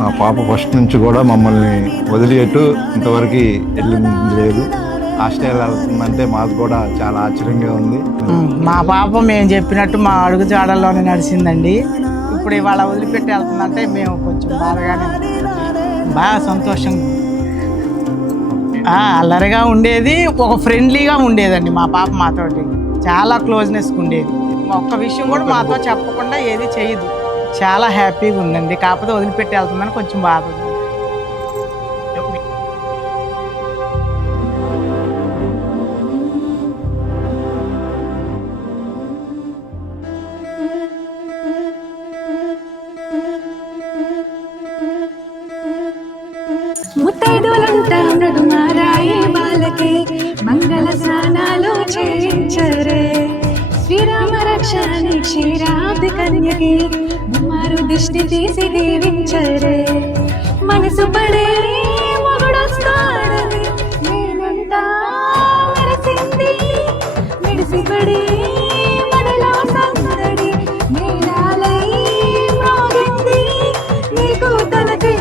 మా పాప ఫస్ట్ నుంచి కూడా మమ్మల్ని వదిలిపెట్టు ఇంతవరకు వెళ్ళింది లేదు. ఆస్ట్రేలియా వెళ్తుందంటే మాకు కూడా చాలా ఆశ్చర్యంగా ఉంది. మా పాప మేము చెప్పినట్టు మా అడుగు జాడల్లోనే నడిచిందండి. ఇప్పుడు ఇవాళ వదిలిపెట్టి వెళ్తుందంటే మేము కొంచెం బాగా సంతోషంగా అల్లరిగా ఉండేది, ఒక ఫ్రెండ్లీగా ఉండేదండి మా పాప మాతోటి. చాలా క్లోజ్నెస్గా ఉండేది. ఒక్క విషయం కూడా మాతో చెప్పకుండా ఏది చేయదు. చాలా హ్యాపీగా ఉందండి. కాకపోతే వదిలిపెట్టి వెళ్తుందని కొంచెం బాధ ఉంది. ముత్తైదులంతా మృదుమారాయే బాలకే మంగళ స్నానాలు చేయించరే. శ్రీరామ రక్షాని క్షీరాబ్ది కన్యకి ముమ్మారు దిష్టి తీసి దీవించరే. మనసు పడే మొగుడొస్తాడని నేనంతా మెరిసింది, మెడిసిపడే మనలో సందడి మేళాలై మ్రోగింది. నీకు తనకి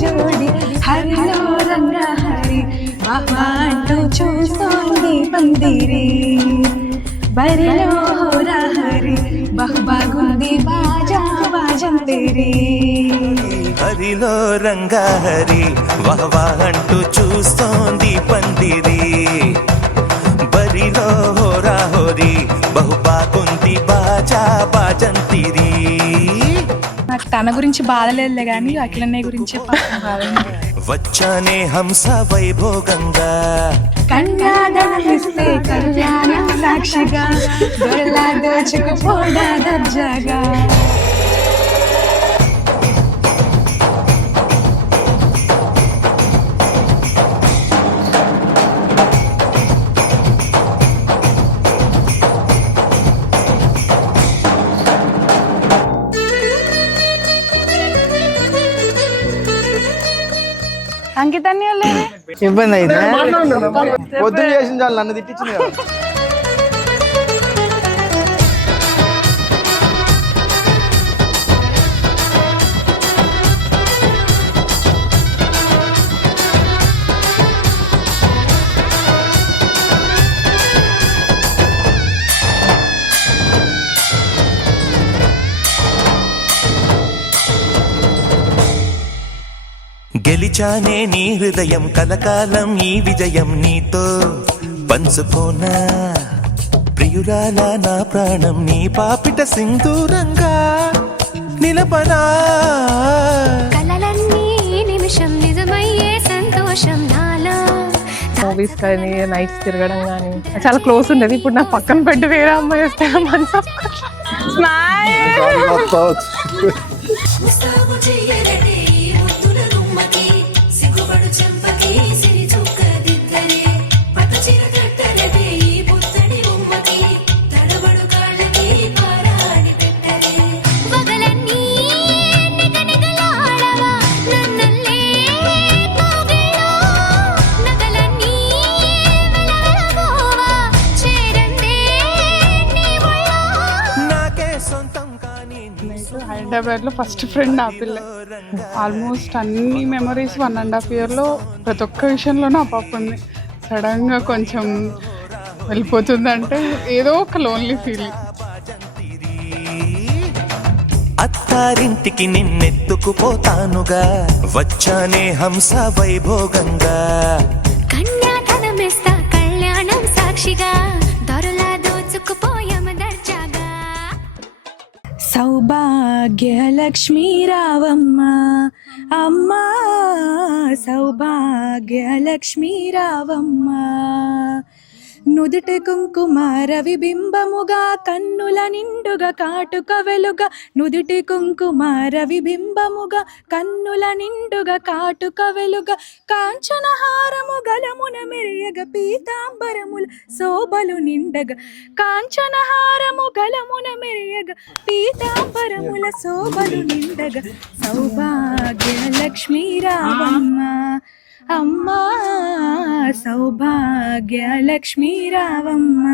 జోడి హరిలో రంగ హరి బాబా అంటూ చూస్తోంది పందిరి. బరిలో హోరా హరి బహు బాగుంది బాజా బాజంతిరి. హరిలో రంగ హరి వహవా అంటూ చూస్తోంది పందిరి. బరిలో హోరా హోరి బహు బాగుంది బాజా బాజంతిరి. నాకు తన గురించి బాధలేదులే కానీ అఖిలన్నయ్య గురించి వచ్చానే హంస వైభోగంగా కన్యాదానిస్తే కళ్యాణం సాక్షిగా దొరలా దోచుకుపోడా దర్జాగా. అంకితన్య ఇబ్బంది అయితే పొద్దున్న చేసిన చాలు నన్ను తిట్టించింది కదా. గెలిచానే నీ హృదయం కలకాలం ఈ విజయం నీతో పంచుకోనా. ప్రియురాల నా ప్రాణం నీ పాపిట సింధూరంగా నిలపనా. కలలన్నీ నిమిషం నిజమయ్యే సంతోషం నాలో. మూవీస్ కానీ నైట్స్ తిరగడం కానీ చాలా క్లోజ్ ఉండేది. ఇప్పుడు నా పక్కన పెట్టి వేరే అమ్మాయి వస్తే మనసు హైదరాబాద్లో ఫస్ట్ ఫ్రెండ్ ఆ పిల్ల. ఆల్మోస్ట్ అన్ని మెమరీస్ 1.5 yearలో ప్రతి ఒక్క విషయంలోనూ ఆ పాప ఉంది. సడన్గా కొంచెం వెళ్ళిపోతుందంటే ఏదో ఒక లోన్లీ ఫీలింగ్. అత్తారింటికి నిన్నెత్తుకుపోతానుగా వచ్చానే హంస వైభోగంగా. కన్యాధనమిస్తా కళ్యాణం సాక్షిగా దొరలా దోచుకుపోయామ దర్జాగా. సౌభాగ్య లక్ష్మీ రావమ్మ అమ్మా, సౌభాగ్య లక్ష్మీ రావమ్మ. నుదుట కుంకుమార విబింబముగా కన్నుల నిండుగా కాటుక వెలుగా. నుదుటి కుంకుమార విబింబముగా కన్నుల నిండుగా కాటుక వెలుగా. కాంచన హారము గలమున మెరియగ పీతాంబరముల శోభలు నిండగా. కాంచన హారము గలమున మెరియగ పీతాంబరముల శోభలు నిండగా. సౌభాగ్య లక్ష్మీ రావమ్మ అమ్మా, సౌభాగ్య లక్ష్మీ రావమ్మ.